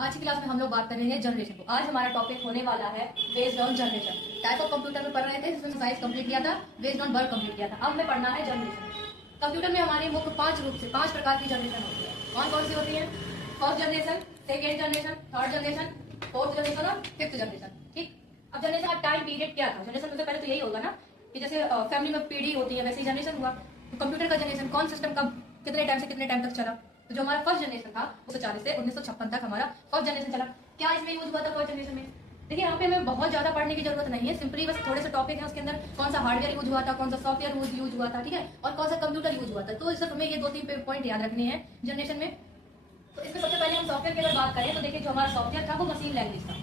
आज की क्लास में हम लोग बात करेंगे जनरेशन को। आज हमारा टॉपिक होने वाला है based on generation. Type of computer में पढ़ रहे थे, जिसमें साइंस कंप्लीट किया था, बेस्ड ऑन वर्क कंप्लीट किया था। अब हमें पढ़ना है जनरेशन। कंप्यूटर में हमारे मुख्य पांच प्रकार की जनरेशन होती है। कौन कौन सी होती है? First generation, second generation, third generation, fourth generation और फिफ्थ जनरेशन। ठीक, अब जनरेशन का टाइम पीरियड क्या था? जनरेशन सबसे पहले तो यही होगा ना कि जैसे फैमिली में पीढ़ी होती है, वैसे ही जनरेशन हुआ। कंप्यूटर का जनरेशन कौन सिस्टम कब कितने टाइम से कितने टाइम तक चला? तो जो हमारा फर्स्ट जनरेशन था 1940 से 1956 तक हमारा फर्स्ट जनरेशन चला। क्या इसमें यूज हुआ था फर्स्ट जनरेशन में? देखिए यहाँ पे हमें बहुत ज्यादा पढ़ने की जरूरत नहीं है, सिंपली बस थोड़े से टॉपिक है, उसके अंदर कौन सा हार्डवेयर यूज हुआ था, कौन सा सॉफ्टवेयर यूज हुआ था, ठीक है, और कौन सा कंप्यूटर यूज हुआ था। तो सिर्फ हमें ये 2-3 पॉइंट याद रखने हैं जनरेशन में। तो इसमें सबसे पहले हम सॉफ्टवेयर की अगर बात करें तो देखिए जो हमारा सॉफ्टवेयर था वो मशीन लैंग्वेज था,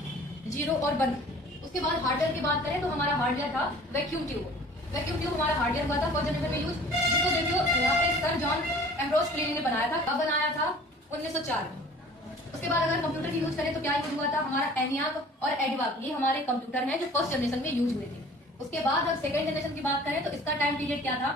0 और 1। उसके बाद हार्डवेयर की बात करें तो हमारा हार्डवेयर था वैक्यूम ट्यूब। वैक्यूम ट्यूब हमारा हार्डवेयर हुआ था फर्स्ट जनरेशन में यूज, जिसको देखियो यहाँ पे सर जॉन एम्ब्रोस क्लीनी ने बनाया था। कब बनाया था? 1904 में। उसके बाद अगर कंप्यूटर की यूज करें तो क्या यूज हुआ था? हमारा एनियाक और एडवाक, ये हमारे कंप्यूटर हैं जो फर्स्ट जनरेशन में यूज हुए थे। उसके बाद अगर सेकंड जनरेशन की बात करें तो इसका टाइम पीरियड क्या था?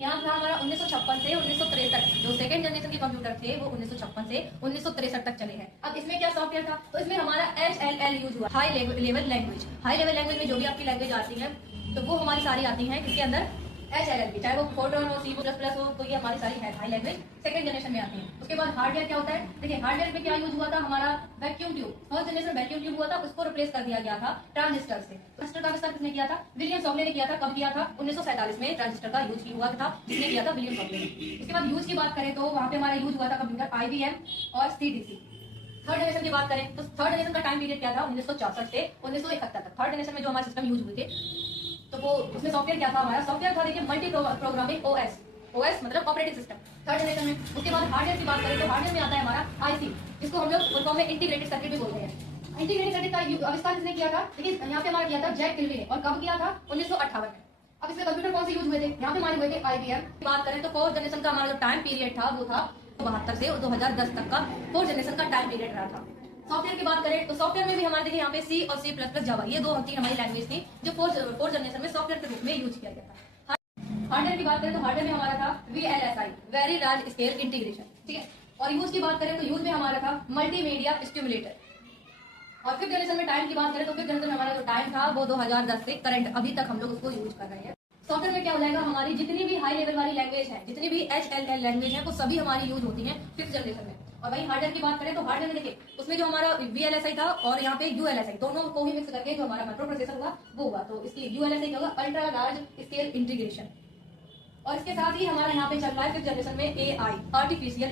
यहाँ था हमारा 1956 से 1963। जो सेकंड जनरेशन के कंप्यूटर थे वो 1956 से 1963 तक चले हैं। अब इसमें क्या सॉफ्टवेयर था? तो इसमें हमारा HLL यूज हुआ, high level language. High level language में जो भी आपकी लैंग्वेज आती है तो वो हमारी सारी आती है इसके अंदर HLL की, चाहे वो फोर्ट्रॉन हो, C++ हो, तो ये हमारी सारी है हाई लैंग्वेज सेकंड जनरेशन में आती है। उसके बाद हार्डवेयर क्या होता है? देखिए हार्डवेयर में क्या यूज हुआ था? हमारा vacuum tube. First generation vacuum tube हुआ था, उसको रिप्लेस कर दिया गया था ट्रांजिस्टर से। ट्रांजिस्टर का आविष्कार किसने किया था? विलियम शॉकले ने किया था। कब किया था? 1947 में ट्रांजिस्टर का यूज हुआ था, जिसने किया था विलियम शॉकले ने। उसके बाद यूज की बात करें तो वहां पे हमारा यूज हुआ था कंप्यूटर IBM और CDC। थर्ड जनरेशन की बात करें तो थर्ड जनरेशन का टाइम पीरियड क्या था? 1964 से 1971 तक। थर्ड जनरेशन में जो हमारे सिस्टम यूज हुए थे तो वो उसमें सॉफ्टवेयर क्या था? हमारा सॉफ्टवेयर था देखिए मल्टी प्रोग्रामिंग OS मतलब ऑपरेटिंग सिस्टम थर्ड जनरेशन में। उसके बाद हार्डवेयर की बात करें तो हार्डवेयर में आता है हमारा IC, जिसको हम लोग फुल फॉर्म में इंटीग्रेटेड सर्किट भी बोलते हैं। इंटीग्रेटेड सर्किट का आविष्कार किसने किया था? देखिए यहाँ पे हमारा किया था जैक किल्बी ने। और कब किया था? 1958 में। अब इसमें कंप्यूटर कौन से यूज हुए थे? यहाँ पे हमारे हुए थे IBM। बात करें तो फोर्थ जनरेशन का हमारा जो टाइम पीरियड था वो था 72 से 2010 तक का फोर्थ जनरेशन का टाइम पीरियड रहा था। सॉफ्टवेयर की बात करें तो सॉफ्टवेयर में भी हमारे देखिए यहाँ पे C और C++ जावा, ये 2-3 हमारी लैंग्वेज थी जो फोर्थ जनरेशन में सॉफ्टवेयर के रूप में यूज किया गया था। हार्डवेयर की बात करें तो हार्डवेयर में हमारा था VLSI, very large scale integration, ठीक है। और यूज की बात करें तो यूज में हमारा था मल्टीमीडिया स्टिमुलेटर। और फिफ्थ जनरेशन में टाइम की बात करें तो फिफ्थ जनरेशन में हमारा जो टाइम था वो 2010 से करंट अभी तक हम लोग उसको यूज कर रहे हैं। सॉफ्टवेयर में क्या हो जाएगा? हमारी जितनी भी हाई लेवल वाली लैंग्वेज है, जितनी भी HLL लैंग्वेज है, वो सभी हमारी यूज होती है फिफ्थ जनरेशन में। और वही हार्डवेयर की बात करें तो हार्डवेयर में देखिए उसमें जो हमारा VLSI था और यहाँ पे ULSI, दोनों को ही मिक्स करके जो हमारा माइक्रो प्रोसेसर हुआ वो हुआ। तो इसकी ULSI क्या होगा? Ultra large scale integration. और इसके साथ ही हमारा यहाँ पे चल रहा है फिफ्थ जनरेशन में AI, आर्टिफिशियल